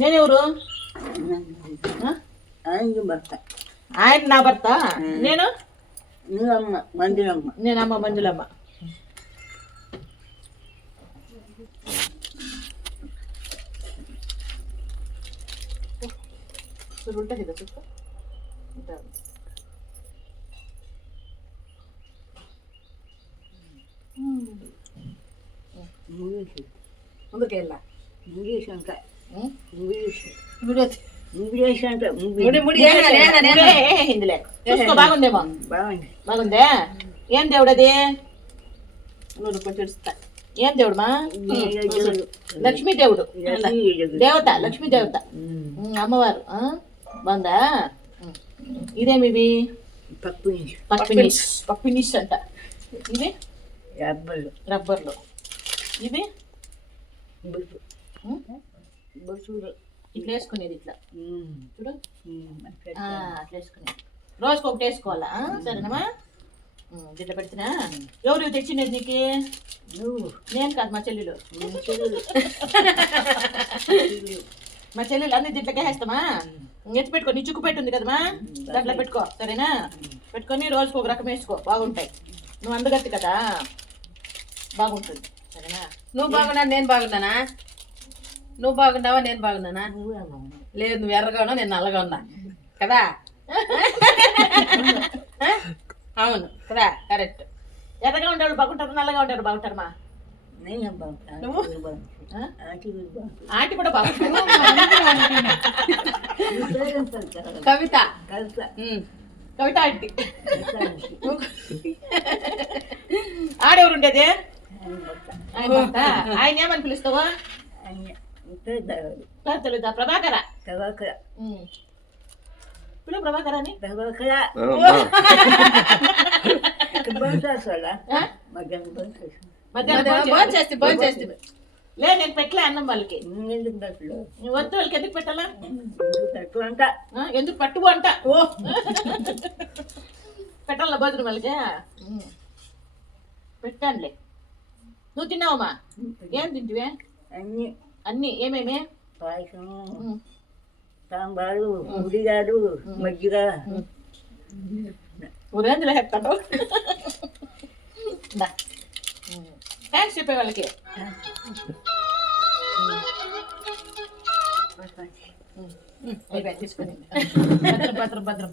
నేనెవరు? ఆయన భర్త. ఆయన నా భర్త. నేను నువ్వమ్మ మంజులమ్మ. నేను అమ్మ మంజులమ్మ. ఉంటుంది కదా చూస్తా. ముందుకు వెళ్ళా ఇంగ్లీష్ అంట. హిందీలే చూసుకో. బాగుందేమో. బాగుంది. బాగుందే. ఏం దేవుడు అది? నువ్వు కొంచెం ఇస్తా. ఏం దేవుడు మా? లక్ష్మీ దేవుడు. దేవత, లక్ష్మీ దేవత, అమ్మవారు. బాగుందా? ఇదేమి ఇవి? పప్పినిస్ అంట. ఇవి రబ్బర్లు. ఇవి ఇట్లా వేసుకునేది. ఇట్లా చూడు, అట్లా వేసుకునేది. రోజుకి ఒకటి వేసుకోవాలా? సరేనమ్మా. ఇట్లా పెడుతున్నా. ఎవరు తెచ్చినది నీకు? నేను కాదు, మా చెల్లెలు. మా చెల్లెలు అన్ని దీంట్లోకే వేస్తామా? ఎత్తి పెట్టుకో. నీ చుక్కు పెట్టుంది కదమ్మా, దాంట్లో పెట్టుకో. సరేనా? పెట్టుకొని రోజుకి ఒక రకం వేసుకో. బాగుంటాయి. నువ్వు అందగత్తి కదా, బాగుంటుంది. సరేనా? నువ్వు బాగున్నా నేను బాగున్నానా? నువ్వు బాగున్నావా నేను బాగున్నానా? లేదు, నువ్వు ఎర్రగా ఉన్నావు, నేను నల్లగా ఉన్నా కదా. అవును కదా, కరెక్ట్. ఎర్రగా ఉండేవాళ్ళు బాగుంటారు, నల్లగా ఉండేవాళ్ళు బాగుంటారమ్మా. నువ్వు ఆంటీ కూడా బాగుంటుంది. కవిత. కవిత ఆంటీ. ఆడెవరు ఉండేది? ఆయన ఏమని పిలుస్తావా? తెలీదా? ప్రభాకర. పిలువు ప్రభాకర్ అని. లే, నేను పెట్టలే అన్నం వాళ్ళకి. వద్దు, వాళ్ళకి ఎందుకు పెట్టాలా? ఎందుకు పట్టువు అంట. పెట్టాల భోజనం వాళ్ళకి. పెట్టానులే. నువ్వు తిన్నావమ్మా? ఏం తింటివే? అన్ని ఏమేమి? పాయసం, సాంబారు, ఉడిగాడు, మజ్జిగ. ఉదయంలో చెప్తాడు. థ్యాంక్స్ చెప్పే వాళ్ళకి. తీసుకుని భద్రం భద్రం భద్రం.